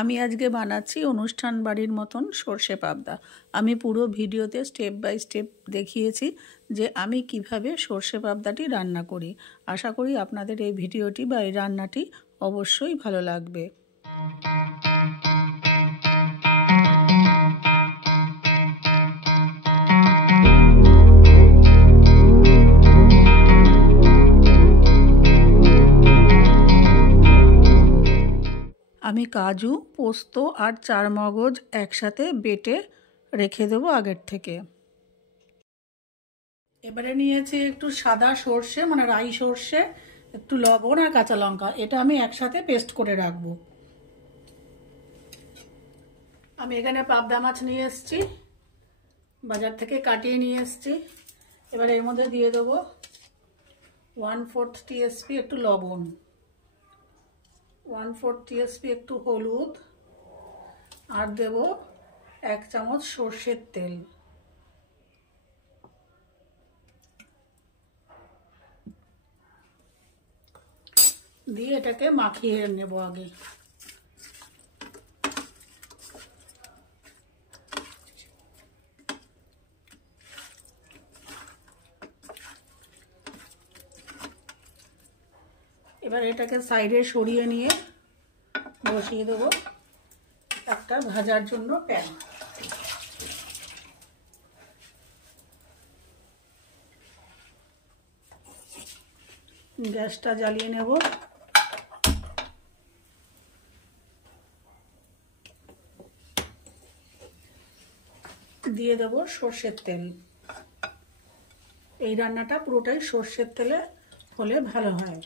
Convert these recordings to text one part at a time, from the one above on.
আমি আজকে বানাচ্ছি অনুষ্ঠান বাড়ির মতন সর্ষে পাবদা। আমি পুরো ভিডিওতে স্টেপ বাই স্টেপ দেখিয়েছি যে আমি কিভাবে সর্ষে পাবদাটি রান্না করি। আশা করি আপনাদের এই ভিডিওটি বা এই রান্নাটি অবশ্যই ভালো লাগবে। আমি কাজু, পোস্ত আর চারমগজ একসাথে বেটে রেখে দেবো আগের থেকে। এবারে নিয়েছি একটু সাদা সর্ষে মানে রাই সর্ষে, একটু লবণ আর কাঁচা লঙ্কা, এটা আমি একসাথে পেস্ট করে রাখবো। আমি এখানে পাবদা মাছ নিয়ে এসেছি, বাজার থেকে কাটিয়ে নিয়ে এসেছি। এবার এর মধ্যে দিয়ে দেবো 1/4 টিএসপি একটু লবণ, 1/4 টিএসপি একটু হলুদ, আর দেব 1 চামচ সর্ষের তেল। দিয়ে এটাকে মাখিয়ে নেব আগে। এবার এটাকে সাইডে সরিয়ে নিয়ে বসিয়ে দেবো একটা ভাজার জন্য প্যান। গ্যাসটা জ্বালিয়ে নেব। দিয়ে দেবো সর্ষের তেল। এই রান্নাটা পুরোটাই সর্ষের তেলে হলে ভালো হয়।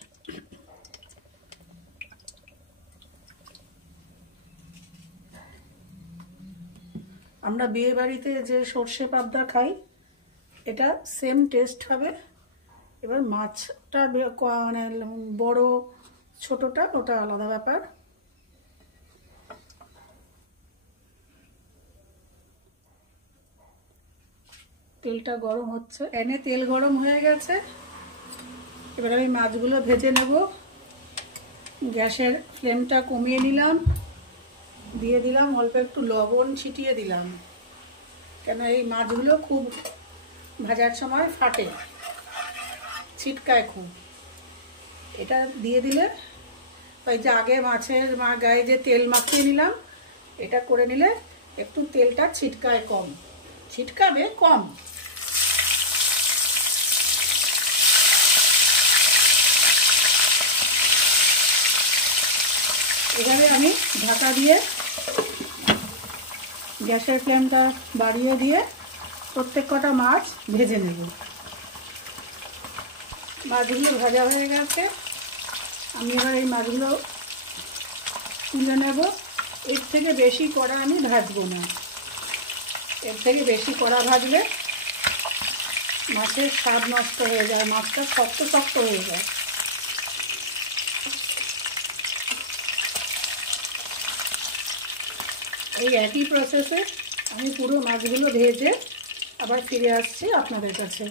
আমরা বিয়ে বাড়িতে যে সর্ষে পাবদা খাই এটা সেম টেস্ট হবে। এবার মাছটা মানে বড় ছোটটা ওটা আলাদা ব্যাপার। তেলটা গরম হচ্ছে, প্যানে তেল গরম হয়ে গেছে। এবার আমি মাছগুলো ভেজে নেব। গ্যাসের ফ্লেমটা কমিয়ে নিলাম, দিয়ে দিলাম অল্প একটু লবণ ছিটিয়ে দিলাম, কেন এই মাছগুলো খুব ভাজার সময় ফাটে, ছিটকায় খুব। এটা দিয়ে দিলে ওই যে আগে মাছের গায়ে যে তেল মাখিয়ে নিলাম এটা করে নিলে একটু তেলটা ছিটকায় কম, ছিটকাবে কম। এবারে আমি ঢাকা দিয়ে গ্যাসের ফ্লেমটা বাড়িয়ে দিয়ে প্রত্যেক কটা মাছ ভেজে নেব। মাছগুলো ভাজা হয়ে গেছে, আমি এবার এই মাছগুলো তুলে নেব। এর থেকে বেশি কড়া আমি ভাজবো না, এর থেকে বেশি কড়া ভাজলে মাছের স্বাদ নষ্ট হয়ে যায়, মাছটা শক্ত শক্ত হয়ে যায়। এই একই প্রসেসে আমি পুরো মাছগুলো ভেজে আবার ফিরে আসছি আপনাদের কাছে।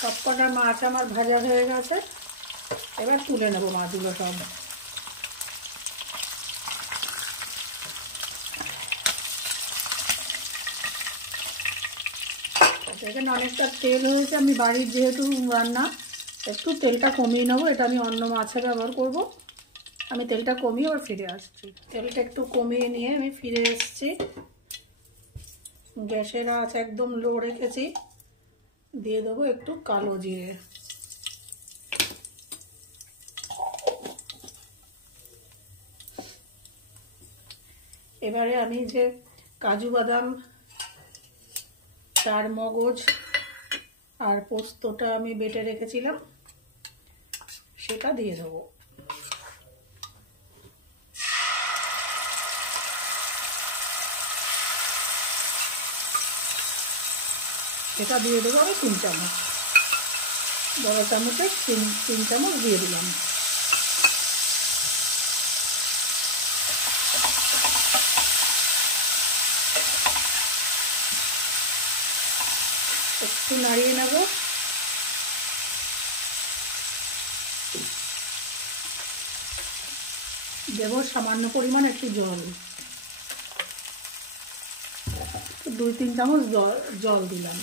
সবকটা মাছ আমার ভাজা হয়ে গেছে, এবার তুলে নেব মাছগুলো সব। এখানে অনেকটা তেল হয়েছে, আমি বাড়ির যেহেতু রান্না একটু তেলটা কমিয়ে নেবো, এটা আমি অন্য মাছে ব্যবহার করব। আমি তেলটা কমিয়ে আবার ফিরে আসছি। তেলটা একটু কমিয়ে নিয়ে আমি ফিরে এসেছি। গ্যাসের আঁচ একদম লো রেখেছি। দিয়ে দেবো একটু কালো জিরে, এবারে আমি যে কাজু বাদাম, চারমগজ আর পোস্তটা আমি বেটে রেখেছিলাম সেটা দিয়ে দেবো। এটা দিয়ে দেবো আমি 3 চামচ, বড় চামচের 3 চামচ দিয়ে দিলাম। একটু নাড়িয়ে নেব। দেব সামান্য পরিমাণ একটু জল, 2-3 চামচ জল দিলাম।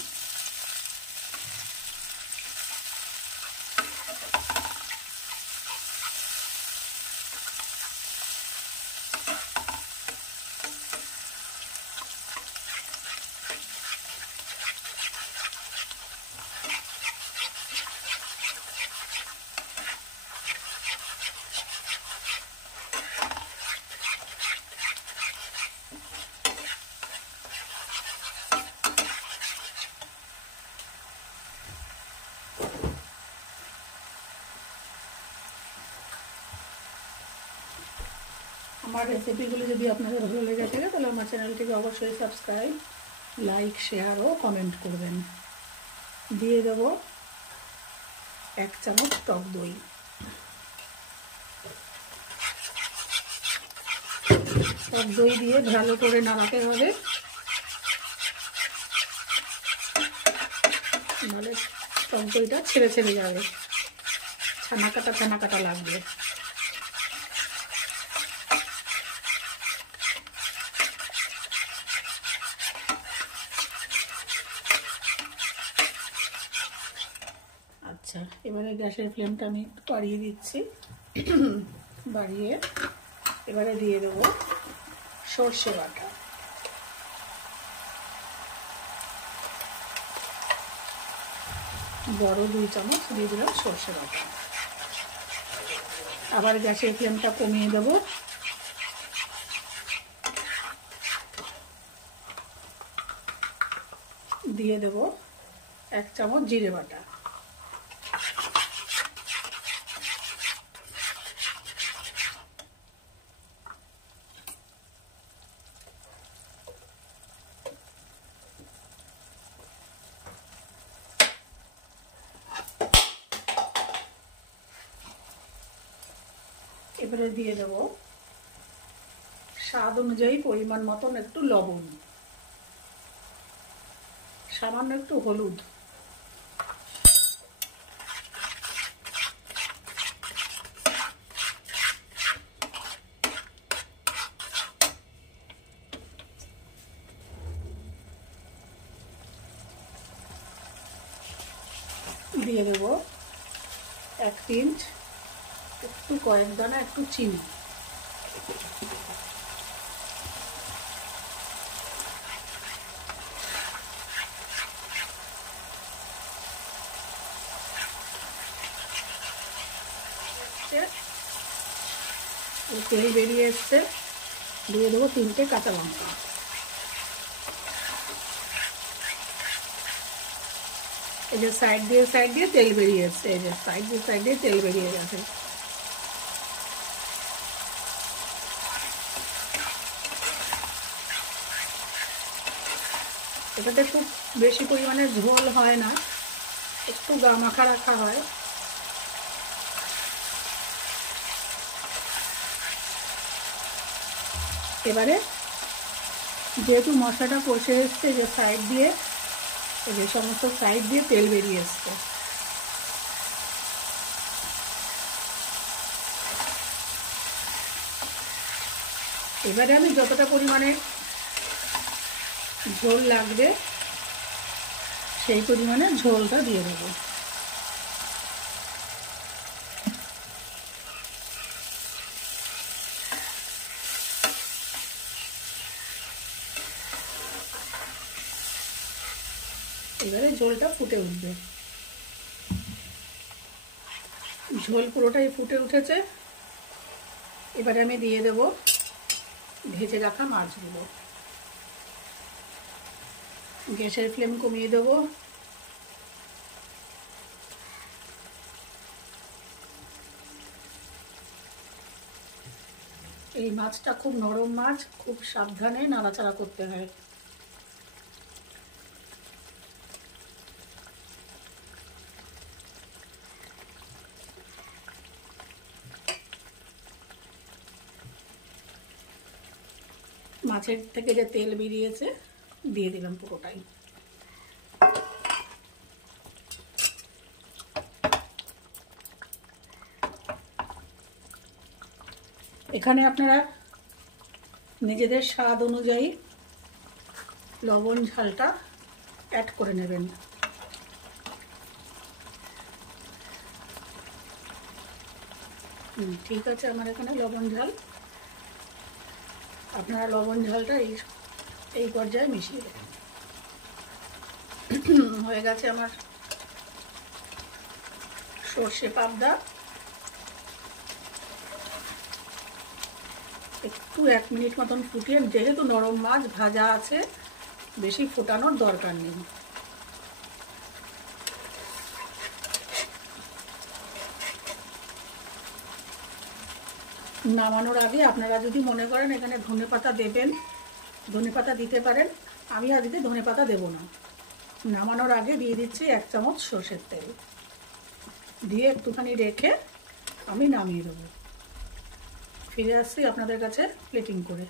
আমার রেসিপিগুলো যদি আপনাদের ভালো লেগে থাকে তাহলে আমার চ্যানেলটিকে অবশ্যই সাবস্ক্রাইব, লাইক, শেয়ার ও কমেন্ট করবেন। দিয়ে দেব 1 চামচ টক দই। টক দই দিয়ে ভালো করে নাড়াতে হবে, নাহলে টক দইটা ছেড়ে ছেড়ে যাবে, ছানা কাটা লাগবে। আচ্ছা, এবারে গ্যাসের ফ্লেমটা আমি একটু বাড়িয়ে দিচ্ছি। বাড়িয়ে এবারে দিয়ে দেবো সর্ষে বাটা। বড় 2 চামচ দিয়ে দিলাম সর্ষে বাটা। আবার গ্যাসের ফ্লেমটা কমিয়ে দেবো। দিয়ে দেবো 1 চামচ জিরে বাটা। এবারে দিয়ে দেব স্বাদ অনুযায়ী পরিমাণ মতন একটু লবণ, সামান্য একটু হলুদ, দিয়ে দেব 1 পিঞ্চ একটু কয়েক দানা একটু চিনি। তেল বেরিয়ে এসছে, দিয়ে দেবো 3টে কাঁচা লঙ্কা। এই যে সাইড দিয়ে তেল বেরিয়ে এসছে, এই যে সাইড দিয়ে তেল বেরিয়ে গেছে। এটাতে খুব বেশি পরিমাণে ঝোল হয় না, একটু গা মাখা রাখা হয়। এবারে যেহেতু মশলাটা কষে এসছে, যে সাইড দিয়ে যে সমস্ত সাইড দিয়ে তেল বেরিয়ে এসছে, এবারে আমি যতটা পরিমাণে ঝোল লাগবে সেই পরিমাণে ঝোলটা দিয়ে দেবো। এবারে ঝোলটা ফুটে উঠবে। ঝোল পুরোটাই ফুটে উঠেছে। এবারে আমি দিয়ে দেব ভেজে রাখা মাছগুলো। গ্যাসের ফ্লেম কমিয়ে দেবো। এই মাছটা খুব নরম মাছ, খুব সাবধানে নাড়াচাড়া করতে হয়। মাছের থেকে যে তেল বেরিয়েছে দিয়ে দিলাম পুরোটাই। এখানে আপনারা নিজেদের স্বাদ অনুযায়ী লবণ ঝালটা অ্যাড করে নেবেন। ঠিক আছে, আমার এখানে লবণ ঝাল। আপনারা লবণ ঝালটা এই পর্যায়ে মিশিয়ে দেবেন। হয়ে গেছে আমার সর্ষে পাবদা। একটু 1 মিনিট মতন ফুটিয়ে, যেহেতু নরম মাছ ভাজা আছে বেশি ফোটানোর দরকার নেই। নামানোর আগে আপনারা যদি মনে করেন এখানে ধনেপাতা দেবেন, ধনেপাতা দিতে পারেন। আমি আজকে ধনেপাতা দেব না। নামানোর আগে দিয়ে দিচ্ছি 1 চামচ সর্ষের তেল, দিয়ে একটুখানি রেখে আমি নামিয়ে দেবো। ফিরে আসছি আপনাদের কাছে প্লেটিং করে।